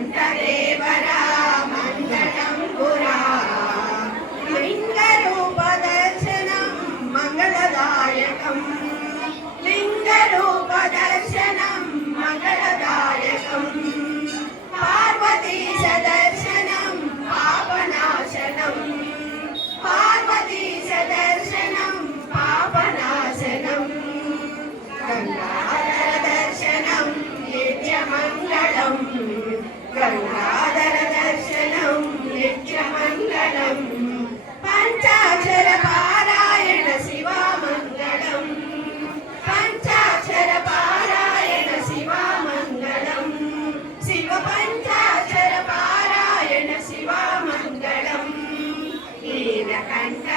cantaré para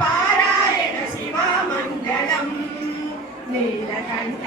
పారాయణ శివ మండలం నీలకంఠ